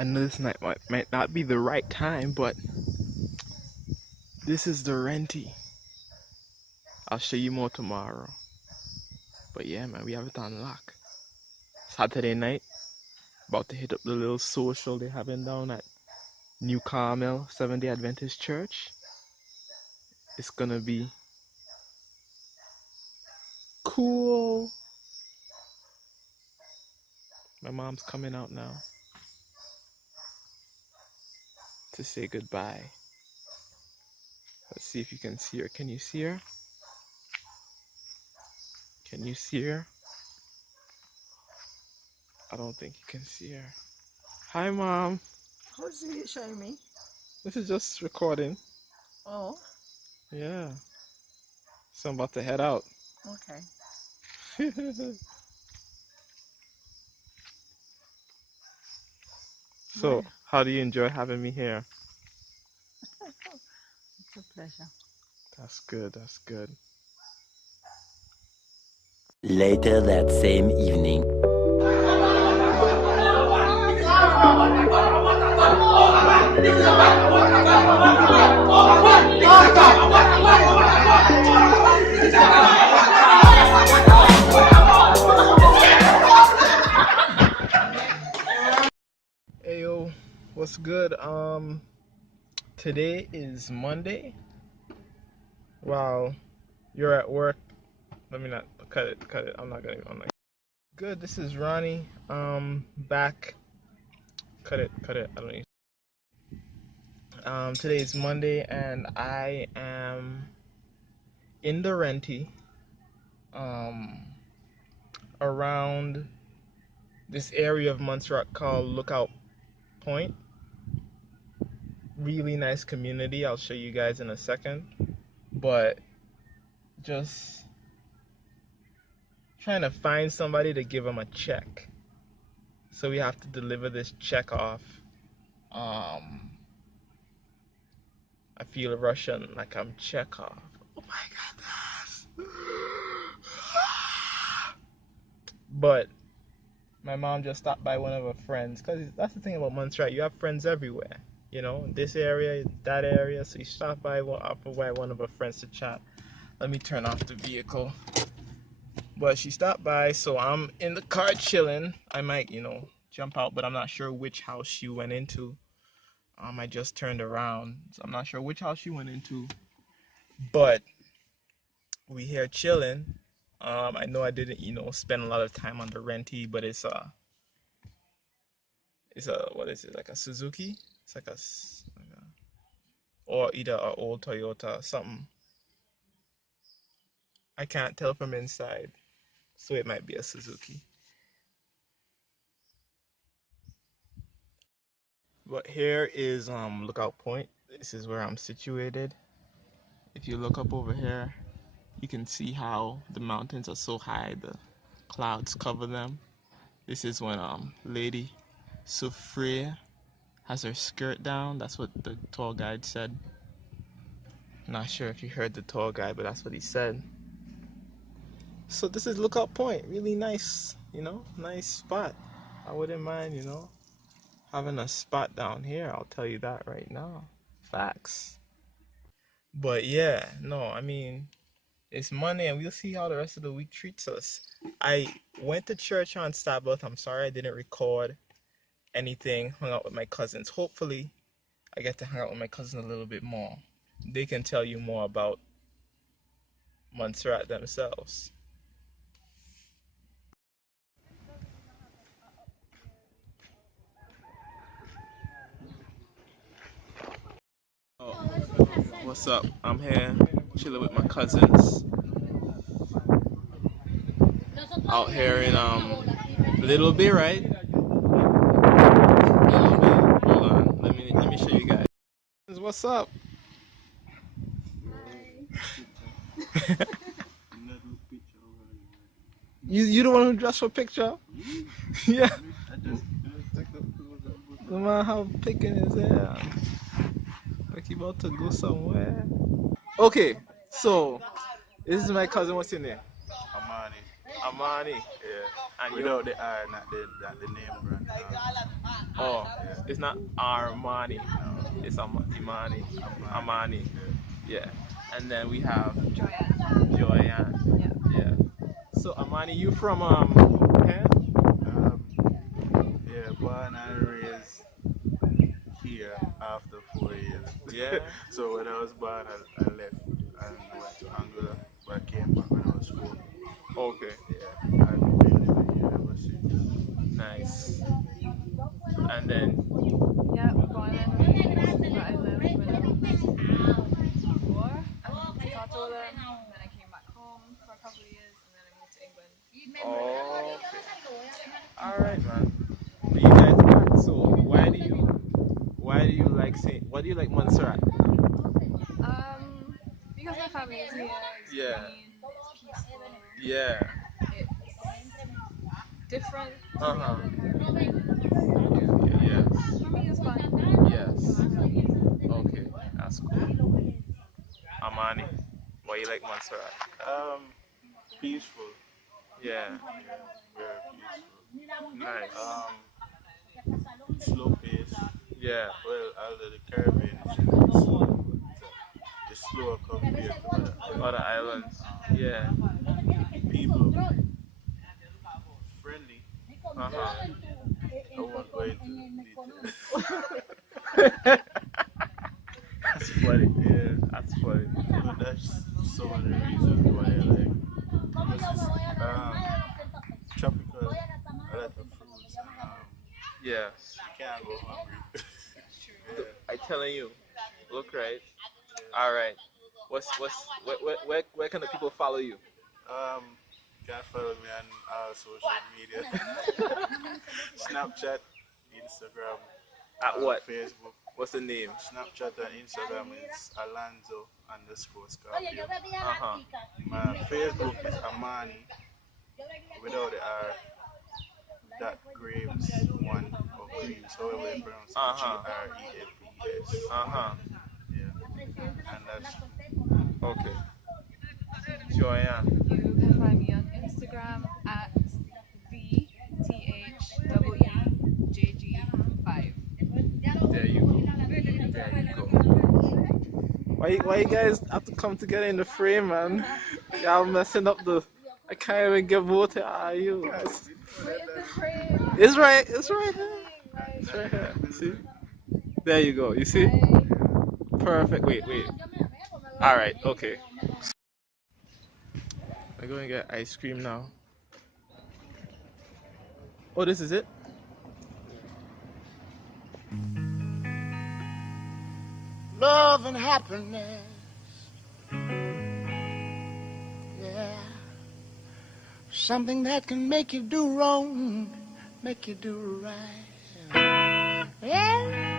I know this might not be the right time, but this is the renty. I'll show you more tomorrow. But yeah, man, we have it on lock. Saturday night, about to hit up the little social they're having down at New Carmel Seventh-day Adventist Church. It's gonna be cool. My mom's coming out now to say goodbye. Let's see if you can see her. Can you see her? Can you see her? I don't think you can see her. Hi, Mom. What's it showing me? This is just recording. Oh, Yeah. So I'm about to head out. okay. So, how do you enjoy having me here? It's a pleasure. That's good, that's good. Later that same evening. Hey yo, what's good? Today is Monday. Wow, you're at work. Let me not cut it. I'm not. Good, this is Ronnie. Back. Cut it. I don't need. Today is Monday and I am in the renty. Around this area of Montserrat called Lookout Point. Really nice community. I'll show you guys in a second. But just trying to find somebody to give them a check. So we have to deliver this check off. I feel Russian like I'm Chekhov. Oh my goodness. But my mom just stopped by one of her friends, because that's the thing about Montserrat, you have friends everywhere, you know, this area, that area. So you stopped by one of her friends to chat. Let me turn off the vehicle. But she stopped by, so I'm in the car chilling. I might, jump out, but I'm not sure which house she went into. I just turned around, so I'm not sure which house she went into. But we here chilling. I know I didn't, spend a lot of time on the renty, but it's a what is it, like a Suzuki? It's like or either an old Toyota, something. I can't tell from inside, so it might be a Suzuki. But here is Lookout Point. This is where I'm situated. If you look up over here, you can see how the mountains are so high, the clouds cover them. This is when Lady Sophia has her skirt down. That's what the tour guide said. Not sure if you heard the tour guide, but that's what he said. So this is Lookout Point. Really nice, nice spot. I wouldn't mind, having a spot down here. I'll tell you that right now. Facts. But yeah, no, I mean, it's Monday and we'll see how the rest of the week treats us. I went to church on Sabbath. I'm sorry I didn't record anything. Hung out with my cousins. Hopefully, I get to hang out with my cousins a little bit more. They can tell you more about Montserrat themselves. Oh, what's up? I'm here chilling with my cousins out here in Little Bay, right? Little Bay. Hold on, let me show you guys. What's up? You the one who dressed for picture? Yeah. No matter how picking his hair. Like he about to go somewhere. Okay, so this is my cousin. What's your name? Amani. Amani. Yeah. And you? Without the R, not the name brand. Oh, Yeah. it's not Armani. It's Imani. Amani. Yeah. And then we have Joanne. Joyanne. Yeah. Yeah. So Amani, you from here? Yeah, born and raised here after 4 years. Yeah. So when I was born, I left and went to Angola, but I came back when I was 4. Okay. Yeah, I've been living here ever since. Nice. And then Yeah, born and raised, but I left when I was 4. I moved to Catola, and then I came back home for a couple of years, and then I moved to England. oh, okay. All right, man. But you guys, so why do you like Saint? Why do you like Montserrat? Because my family is here, it's Yeah. clean, it's peaceful, Yeah. it's different to Uh the huh. other Caribbean. Yes. For me, it's fun. Yes. Okay. That's cool. Amani, why you like Montserrat? Um, Peaceful. Yeah. Very peaceful. Nice. Slow pace. Yeah. Well, although the Caribbean is generally slow, but it's slower compared to Other other islands. islands. Yeah. People friendly. Uh huh. I won't go into details. That's funny. Yeah, That's funny. but that's some of the reasons why I like. Because it's tropical, a lot of fruits, and Yeah. you can't go hungry. I telling you. Look right. Yeah. All right. Where can the people follow you? Um, you can follow me on all social media. Snapchat, Instagram, At what? Facebook. What's the name? Snapchat and Instagram is Alonzo_Scorpio. Uh huh. My Facebook is Amani without the R. That Graves one or Greaves, however you pronounce it. Uh-huh. Greaves. Uh huh. Yeah. And that's Okay. Joanne. You can find me on Instagram at VTHEEJG5. There you go. There you go. Why you guys have to come together in the frame, man? Y'all messing up the. I can't even give vote to you guys. It's right. It's right here. It's right here. See? There you go. You see? Perfect. Wait. All right. Okay. We're going to get ice cream now. Oh, this is it? Love and happiness. Yeah. Something that can make you do wrong, make you do right. Yeah.